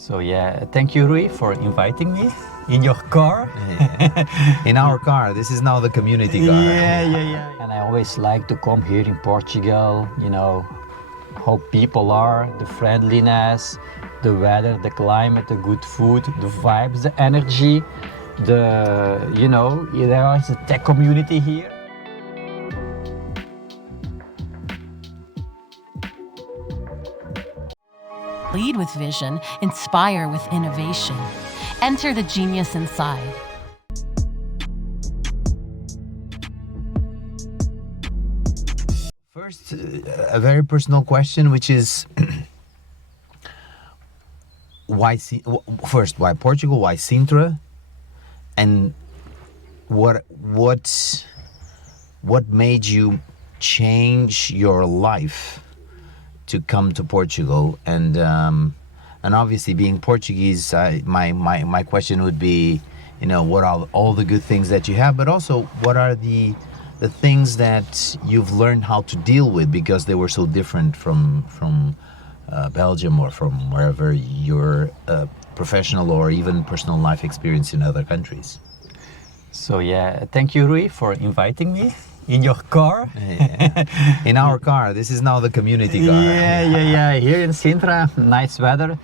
So yeah, thank you, Rui, for inviting me in your car. In our car. This is now the community car. Yeah. And I always like to come here in Portugal, how people are, the friendliness, the weather, the climate, the good food, the vibes, the energy, there is a tech community here. Lead with vision, inspire with innovation. Enter the genius inside. First, a very personal question, which is why Portugal, why Sintra, and what made you change your life to come to Portugal? And obviously, being Portuguese, my question would be, what are all the good things that you have, but also what are the things that you've learned how to deal with, because they were so different from Belgium or from wherever your professional or even personal life experience in other countries. So yeah, thank you, Rui, for inviting me in your car. In our car. This is now the community car. Yeah. Here in Sintra, nice weather.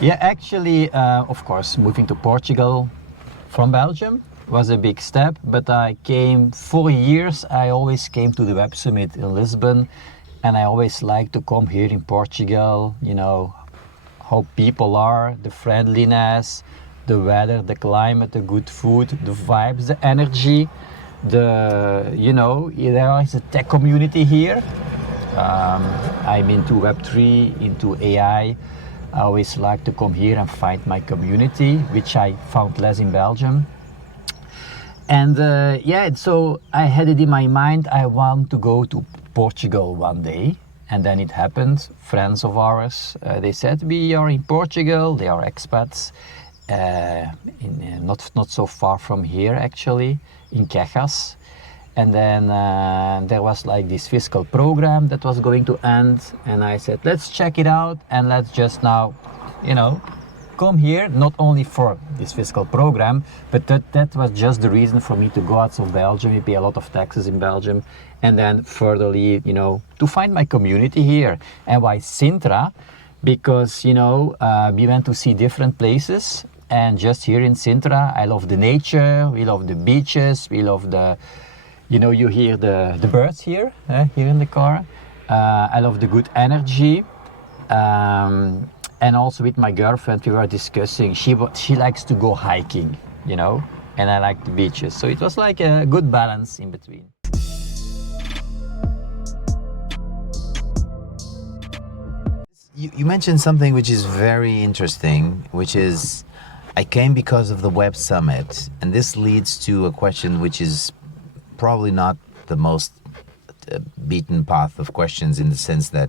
Yeah, actually, of course, moving to Portugal from Belgium was a big step, but I came 4 years. I always came to the Web Summit in Lisbon, and I always like to come here in Portugal, how people are, the friendliness, the weather, the climate, the good food, the vibes, the energy, there is a tech community here. I'm into Web3, into AI. I always like to come here and find my community, which I found less in Belgium. And so I had it in my mind, I want to go to Portugal one day. And then it happened. Friends of ours, they said, we are in Portugal, they are expats, not so far from here actually, in Quejas. And then there was like this fiscal program that was going to end. And I said, let's check it out and let's just now, come here, not only for this fiscal program, but that was just the reason for me to go out of Belgium. We pay a lot of taxes in Belgium, and then furtherly, to find my community here. And why Sintra? Because, we went to see different places, and just here in Sintra, I love the nature, we love the beaches, we love you hear the birds here in the car. I love the good energy. And also with my girlfriend, we were discussing, she likes to go hiking, and I like the beaches. So it was like a good balance in between. You mentioned something which is very interesting, which is, I came because of the Web Summit. And this leads to a question which is probably not the most beaten path of questions, in the sense that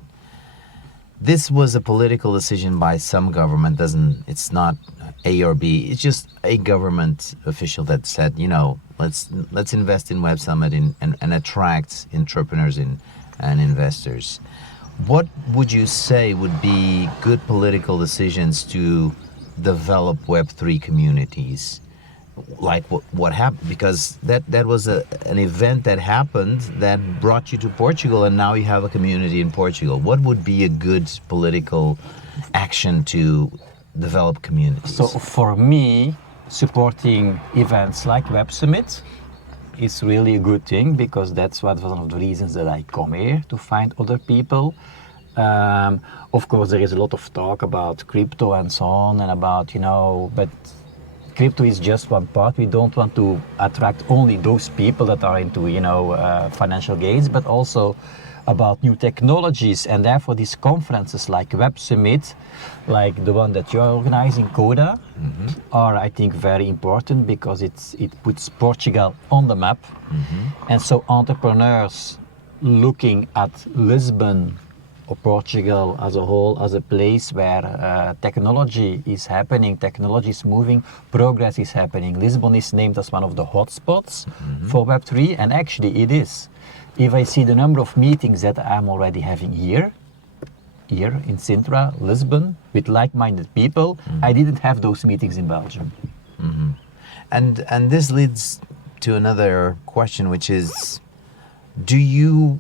this was a political decision by some government. It's not A or B. It's just a government official that said, let's invest in Web Summit and attract entrepreneurs and investors. What would you say would be good political decisions to develop Web3 communities? Like what happened? Because that was an event that happened that brought you to Portugal, and now you have a community in Portugal. What would be a good political action to develop communities? So for me, supporting events like Web Summit is really a good thing, because that's one of the reasons that I come here, to find other people. Of course, there is a lot of talk about crypto and so on, and about, but crypto is just one part. We don't want to attract only those people that are into, financial gains, but also about new technologies. And therefore, these conferences like Web Summit, like the one that you're organizing, Coda, are, I think, very important, because it puts Portugal on the map. And so entrepreneurs looking at Lisbon or Portugal as a whole, as a place where technology is happening, technology is moving, progress is happening. Lisbon is named as one of the hotspots for Web3, and actually it is. If I see the number of meetings that I'm already having here, here in Sintra, Lisbon, with like-minded people. I didn't have those meetings in Belgium. And this leads to another question, which is, do you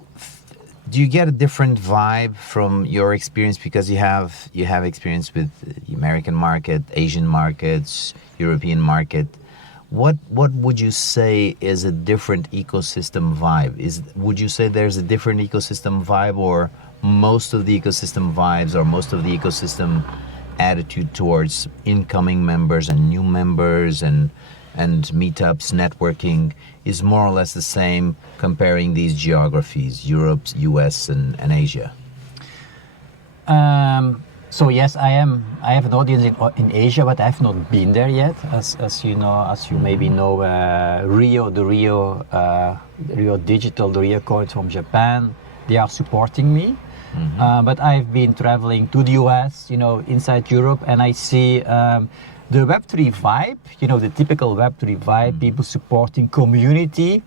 get a different vibe from your experience, because you have experience with the American market, Asian markets, European market? What would you say is a different ecosystem vibe? Would you say there's a different ecosystem vibe, or most of the ecosystem vibes, or most of the ecosystem attitude towards incoming members and new members and meetups, networking, is more or less the same comparing these geographies, Europe, US, and Asia? So yes, I have an audience in Asia, but I have not been there yet. As you know, as you maybe know, Rio Digital, the Rio coins from Japan, they are supporting me. But I've been traveling to the US, inside Europe, and I see the Web3 vibe, the typical Web3 vibe, people supporting community.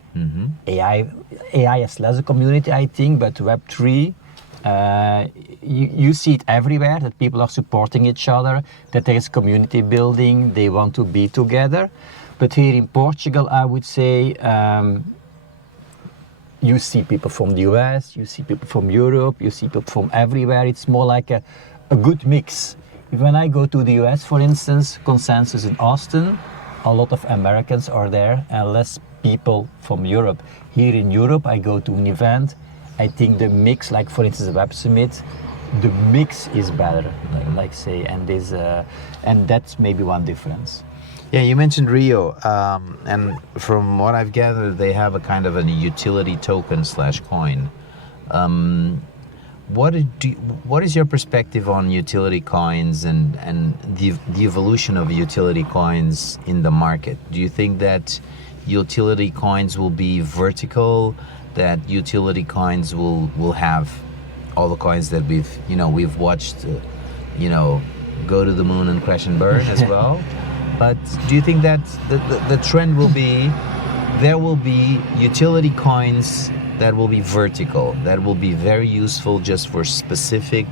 AI is less a community, I think, but Web3, you see it everywhere, that people are supporting each other, that there is community building, they want to be together. But here in Portugal, I would say, you see people from the US, you see people from Europe, you see people from everywhere. It's more like a good mix. When I go to the US, for instance, Consensus in Austin, a lot of Americans are there and less people from Europe. Here in Europe, I go to an event, I think the mix, like for instance, a Web Summit, the mix is better, like say, and that's maybe one difference. Yeah, you mentioned Rio, and from what I've gathered, they have a kind of a utility token / coin. What is your perspective on utility coins and the evolution of utility coins in the market? Do you think that utility coins will be vertical, that utility coins will have all the coins that we've watched, go to the moon and crash and burn as well? But do you think that the trend will be, there will be utility coins that will be vertical, that will be very useful just for specific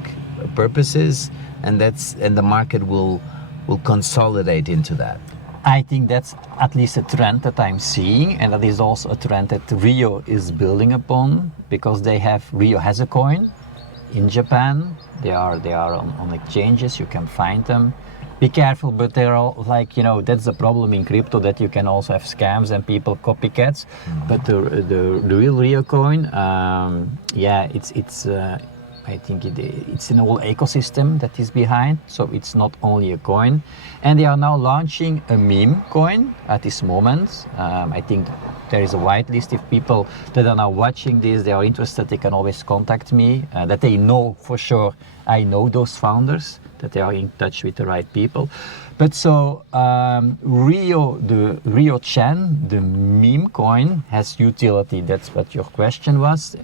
purposes, and the market will consolidate into that? I think that's at least a trend that I'm seeing, and that is also a trend that Rio is building upon, because Rio has a coin in Japan. They are on exchanges, you can find them. Be careful, but they're all that's the problem in crypto, that you can also have scams and people copycats. But the real Rio coin, it's I think it's an whole ecosystem that is behind, so it's not only a coin. And they are now launching a meme coin at this moment. I think there is a wide list of people that are now watching this. They are interested, they can always contact me, that they know for sure I know those founders, that they are in touch with the right people. But so the Rio Chan, the meme coin, has utility. That's what your question was.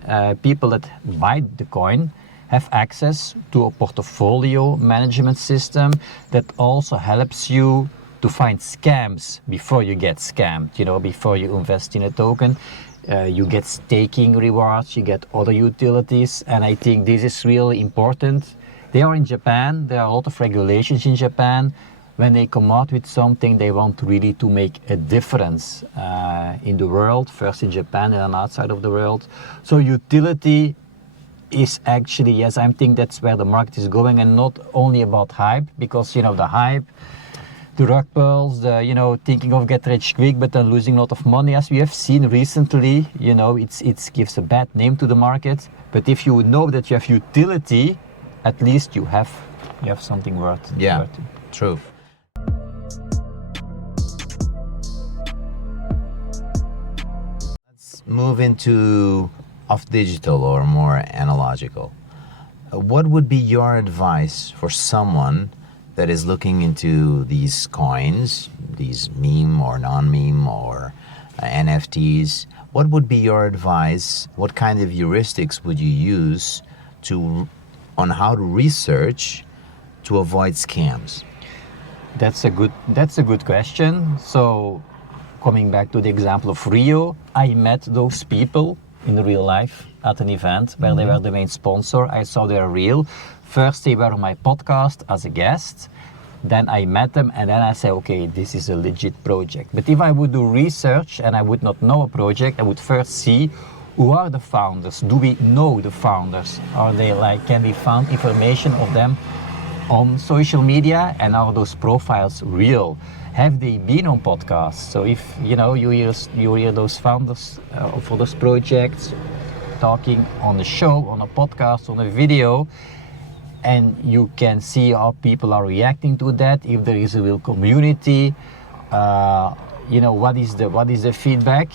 People that buy the coin have access to a portfolio management system that also helps you to find scams before you get scammed. Before you invest in a token, you get staking rewards, you get other utilities, and I think this is really important. They are in Japan, there are a lot of regulations in Japan. When they come out with something, they want really to make a difference in the world, first in Japan and then outside of the world. So utility is actually, yes, I think that's where the market is going, and not only about hype, because the hype, the rug pulls, thinking of get rich quick but then losing a lot of money, as we have seen recently, it gives a bad name to the market. But if you know that you have utility, at least you have something worth. Yeah, true. Let's move into off digital or more analogical. What would be your advice for someone that is looking into these coins, these meme or non-meme or NFTs? What would be your advice? What kind of heuristics would you use on how to research to avoid scams? That's a good question. So coming back to the example of Rio, I met those people in real life at an event where they were the main sponsor. I saw their reel. First they were on my podcast as a guest. Then I met them and then I say, okay, this is a legit project. But if I would do research and I would not know a project, I would first see who are the founders. Do we know the founders? Are they can we find information of them on social media, and are those profiles real? Have they been on podcasts? So if you hear those founders for those projects talking on a show, on a podcast, on a video, and you can see how people are reacting to that, if there is a real community, what is the feedback,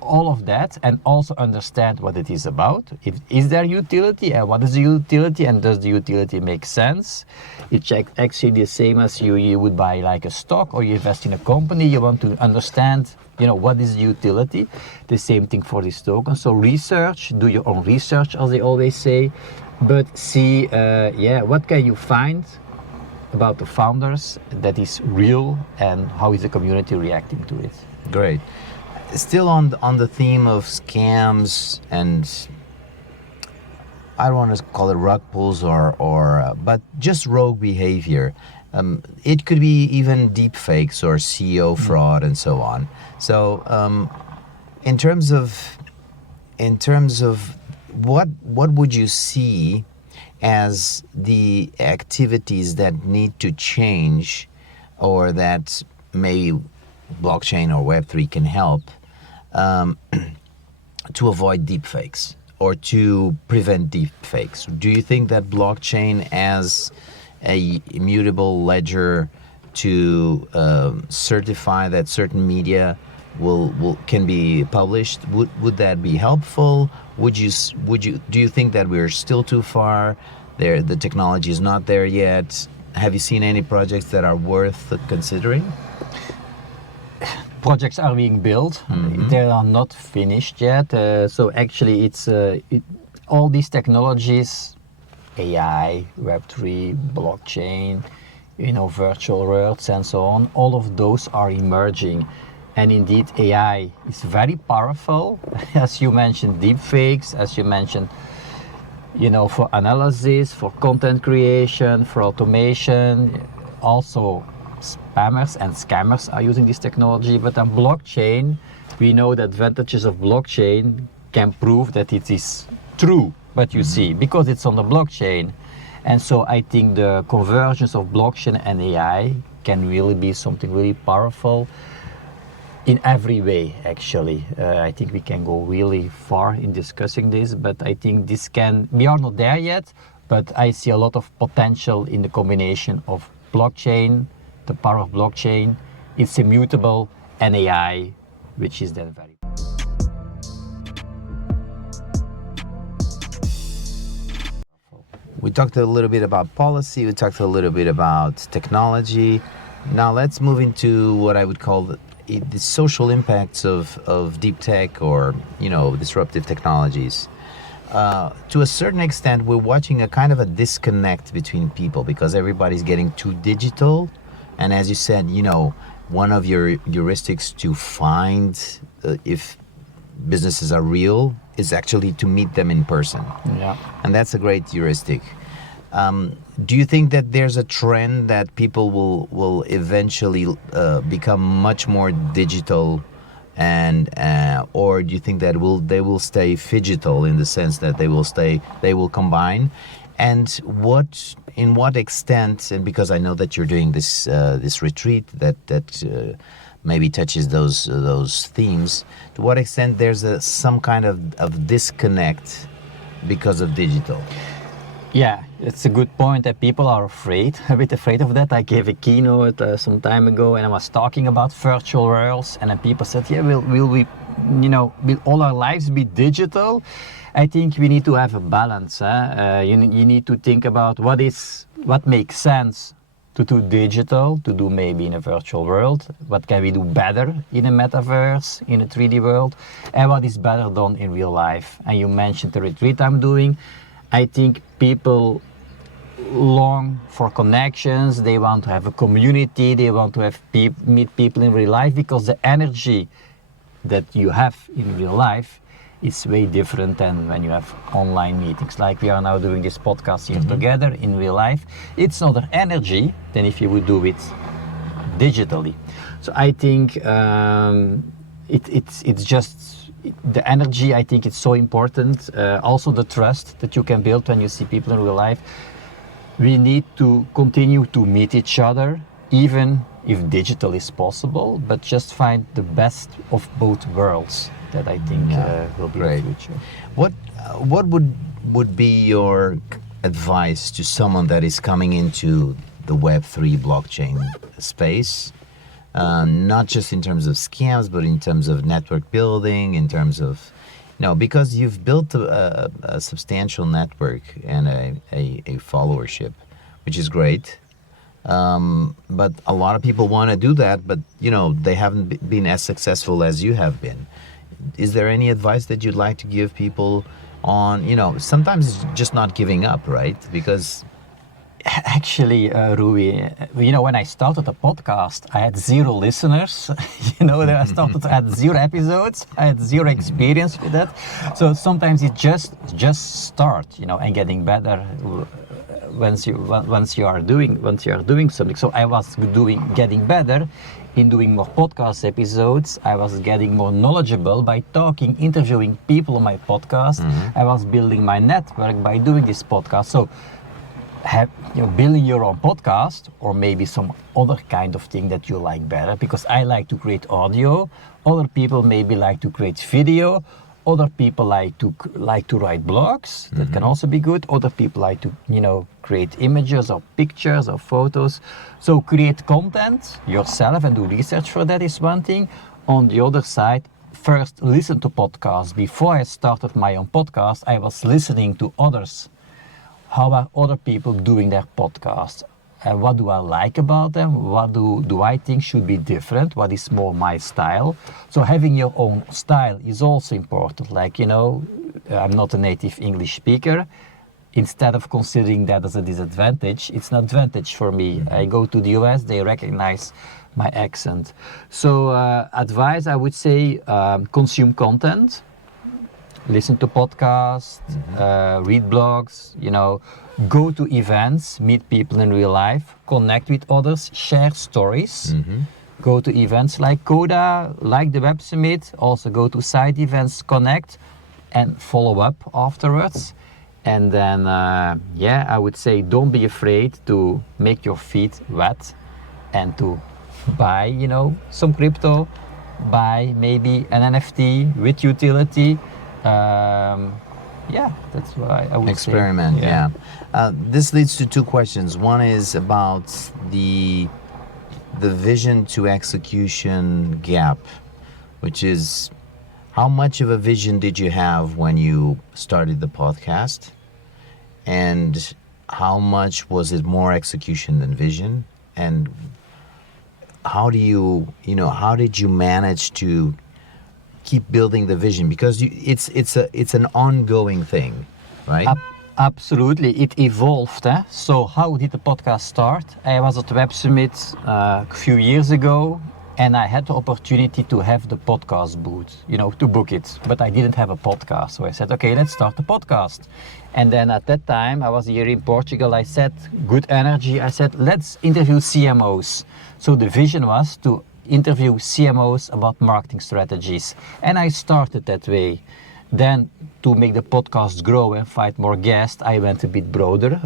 all of that, and also understand what it is about. Is there utility, and what is the utility, and does the utility make sense? It's actually the same as you would buy like a stock or you invest in a company. You want to understand, what is the utility. The same thing for this token. So research, do your own research, as they always say, but see, what can you find about the founders that is real, and how is the community reacting to it? Great. Still on the theme of scams, and I don't want to call it rug pulls but just rogue behavior. It could be even deep fakes or CEO fraud and so on. So in terms of what would you see as the activities that need to change, or that maybe blockchain or Web3 can help to avoid deepfakes or to prevent deepfakes? Do you think that blockchain as a immutable ledger to certify that certain media can be published, would that be helpful? Do you think that we're still too far there, the technology is not there yet? Have you seen any projects that are worth considering? Projects are being built. They are not finished yet. So actually all these technologies, AI, Web3, blockchain, virtual worlds and so on, all of those are emerging. And indeed, AI is very powerful. As you mentioned, deepfakes, as you mentioned, for analysis, for content creation, for automation. Also, spammers and scammers are using this technology. But on blockchain, we know the advantages of blockchain can prove that it is true what you see, because it's on the blockchain. And so I think the convergence of blockchain and AI can really be something really powerful in every way, actually. I think we can go really far in discussing this, but I think we are not there yet, but I see a lot of potential in the combination of blockchain, the power of blockchain, it's immutable, and AI, which is then very. We talked a little bit about policy, we talked a little bit about technology. Now let's move into what I would call the social impacts of deep tech, or disruptive technologies. To a certain extent, we're watching a kind of a disconnect between people, because everybody's getting too digital. And as you said, one of your heuristics to find if businesses are real is actually to meet them in person. Yeah. And that's a great heuristic. Do you think that there's a trend that people will eventually become much more digital, and or do you think that they will stay phygital, in the sense that they will combine? And in what extent, and because I know that you're doing this retreat that maybe touches those themes, to what extent there's some kind of disconnect because of digital? Yeah, it's a good point that people are a bit afraid of that. I gave a keynote some time ago, and I was talking about virtual worlds, and then people said, yeah, will we, will all our lives be digital? I think we need to have a balance. You need to think about what makes sense to do digital, to do maybe in a virtual world, what can we do better in a metaverse, in a 3D world, and what is better done in real life. And you mentioned the retreat I'm doing. I think people long for connections, they want to have a community, they want to meet people in real life, because the energy that you have in real life it's way different than when you have online meetings. Like we are now doing this podcast here together in real life. It's another energy than if you would do it digitally. So I think it's just the energy. I think it's so important. Also the trust that you can build when you see people in real life. We need to continue to meet each other, even if digital is possible, but just find the best of both worlds. That I think will be the future. What would be your advice to someone that is coming into the Web3 blockchain space? Not just in terms of scams, but in terms of network building, in terms of, because you've built a substantial network and a followership, which is great. But a lot of people want to do that, but they haven't been as successful as you have been. Is there any advice that you'd like to give people on, sometimes it's just not giving up, right? Because actually, Rui, when I started the podcast, I had 0 listeners. I had 0 episodes. I had 0 experience with that. So sometimes it just start, and getting better once you are doing something. So I was getting better in doing more podcast episodes. I was getting more knowledgeable by interviewing people on my podcast. I was building my network by doing this podcast. So building your own podcast, or maybe some other kind of thing that you like better, because I like to create audio. Other people maybe like to create video. Other people like to write blogs. That can also be good. Other people like to create images or pictures or photos. So create content yourself and do research for that is one thing. On the other side, first listen to podcasts. Before I started my own podcast, I was listening to others. How are other people doing their podcasts? What do I like about them? What do I think should be different? What is more my style? So having your own style is also important. Like, I'm not a native English speaker. Instead of considering that as a disadvantage, it's an advantage for me. I go to the US, they recognize my accent. So advice, I would say, consume content. Listen to podcasts, read blogs, go to events, meet people in real life, connect with others, share stories. Go to events like Coda, like the Web Summit, also go to side events, connect, and follow up afterwards. And then, I would say don't be afraid to make your feet wet and to buy, some crypto, buy maybe an NFT with utility. That's what I would experiment. say. This leads to 2 questions. One is about the vision to execution gap, which is how much of a vision did you have when you started the podcast, and how much was it more execution than vision, and how did you manage to keep building the vision, because it's an ongoing thing, right? Absolutely, it evolved. So how did the podcast start? I was at the Web Summit a few years ago, and I had the opportunity to have the podcast booth, to book it, but I didn't have a podcast. So I said, okay, let's start the podcast. And then at that time, I was here in Portugal. I said, good energy. I said, let's interview CMOs. So the vision was to interview CMOs about marketing strategies. And I started that way. Then to make the podcast grow and find more guests, I went a bit broader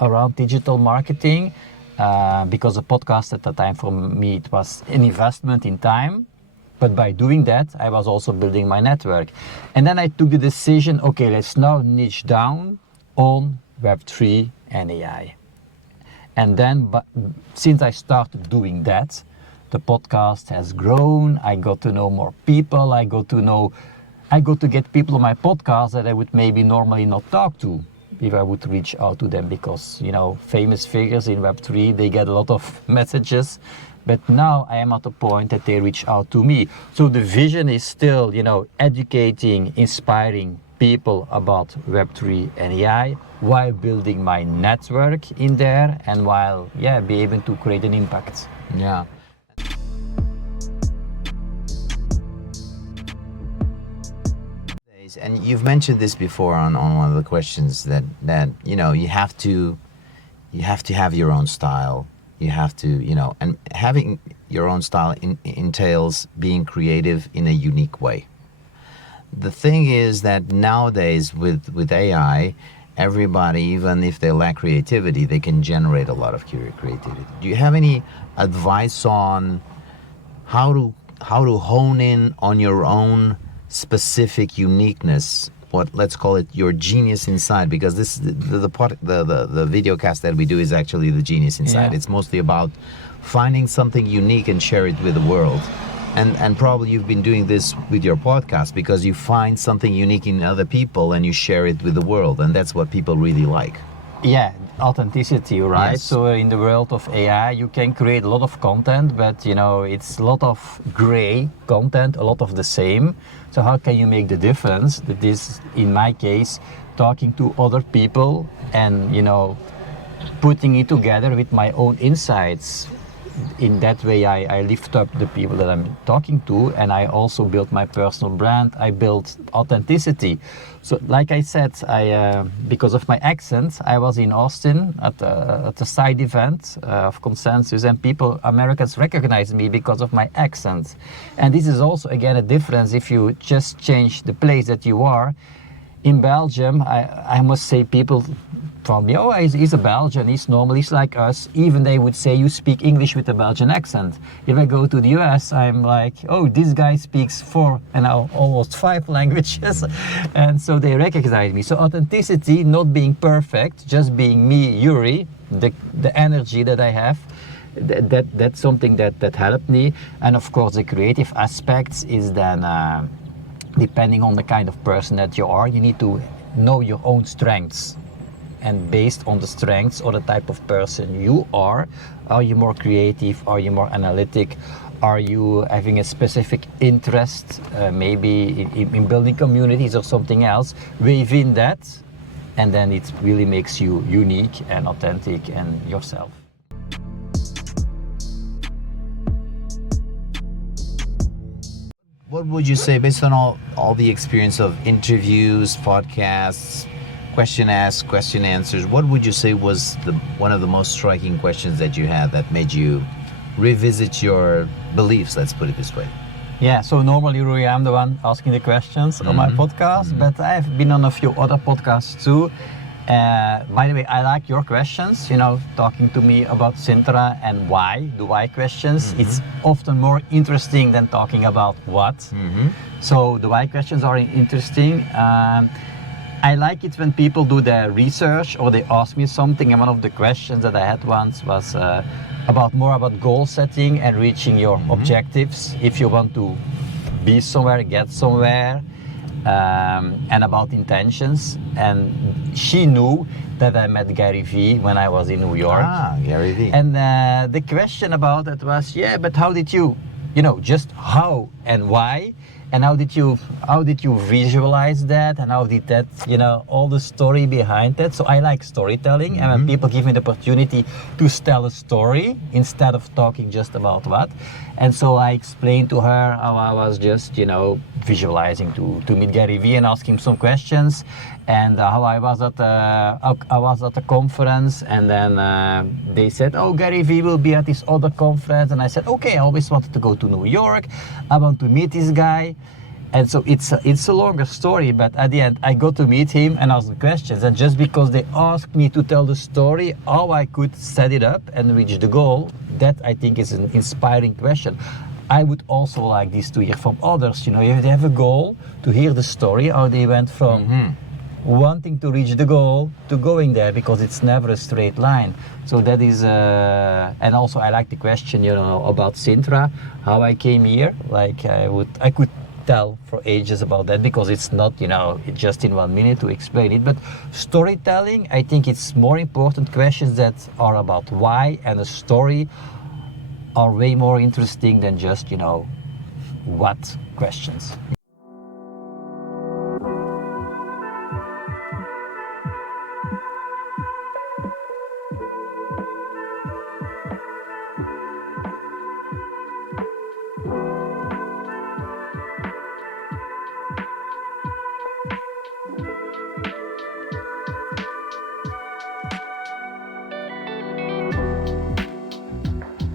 around digital marketing, because a podcast at the time for me, it was an investment in time. But by doing that, I was also building my network. And then I took the decision, okay, let's now niche down on Web3 and AI. And then, since I started doing that, the podcast has grown. I got to know more people. I got to get people on my podcast that I would maybe normally not talk to if I would reach out to them, because, famous figures in Web3, they get a lot of messages. But now I am at the point that they reach out to me. So the vision is still, educating, inspiring people about Web3 and AI while building my network in there and while, be able to create an impact. Yeah. And you've mentioned this before on one of the questions that you know you have to have your own style. You have to, you know, and having your own style entails being creative in a unique way. The thing is that nowadays with AI, everybody, even if they lack creativity, they can generate a lot of creativity. Do you have any advice on how to hone in on your own specific uniqueness? What, let's call it your genius inside, because this the video cast that we do is actually the genius inside. Yeah. It's mostly about finding something unique and share it with the world. And probably you've been doing this with your podcast because you find something unique in other people and you share it with the world, and that's what people really like. Yeah, authenticity, right? Yes. So in the world of AI, you can create a lot of content, but you know, it's a lot of gray content, a lot of the same. So how can you make the difference? That is, in my case, talking to other people and, you know, putting it together with my own insights. In that way, I lift up the people that I'm talking to, and I also build my personal brand. I build authenticity. So, like I said, because of my accent, I was in Austin at a side event of Consensus, and Americans recognize me because of my accent. And this is also, again, a difference if you just change the place that you are. In Belgium, I must say, people probably, oh, he's a Belgian, he's normal, he's like us. Even they would say you speak English with a Belgian accent. If I go to the US, I'm like, oh, this guy speaks 4 and now almost 5 languages. And so they recognize me. So authenticity, not being perfect, just being me, Joeri, the energy that I have, that's something that helped me. And of course, the creative aspects is then, depending on the kind of person that you are, you need to know your own strengths. And based on the strengths or the type of person you are you more creative? Are you more analytic? Are you having a specific interest, maybe in building communities or something else? Within that, and then it really makes you unique and authentic and yourself. What would you say, based on all the experience of interviews, podcasts, question asks, question answers, what would you say was one of the most striking questions that you had that made you revisit your beliefs, let's put it this way? Yeah, so normally, Rui, I'm the one asking the questions on my podcast, but I've been on a few other podcasts too. By the way, I like your questions, you know, talking to me about Sintra and why, the why questions. It's often more interesting than talking about what. So the why questions are interesting. I like it when people do their research or they ask me something, and one of the questions that I had once was more about goal setting and reaching your objectives if you want to be somewhere, get somewhere, and about intentions. And she knew that I met Gary Vee when I was in New York. Gary Vee. And the question about it was, yeah, but how did you, just how and why? And how did you visualize that, and how did that, all the story behind that? So I like storytelling, and when people give me the opportunity to tell a story instead of talking just about what. And so I explained to her how I was just, visualizing to meet Gary Vee and ask him some questions, and how I was at the conference, and then they said, oh, Gary Vee will be at this other conference, and I said, okay, I always wanted to go to New York, I want to meet this guy. And so it's a longer story, but at the end I got to meet him and ask the questions, and just because they asked me to tell the story, how I could set it up and reach the goal, that I think is an inspiring question. I would also like this to hear from others, if they have a goal, to hear the story, how they went from wanting to reach the goal to going there, because it's never a straight line. So that is, and also I like the question, about Sintra, how I came here. Like I could tell for ages about that, because it's not, just in 1 minute to explain it. But storytelling, I think it's more important. Questions that are about why and a story are way more interesting than just, what questions.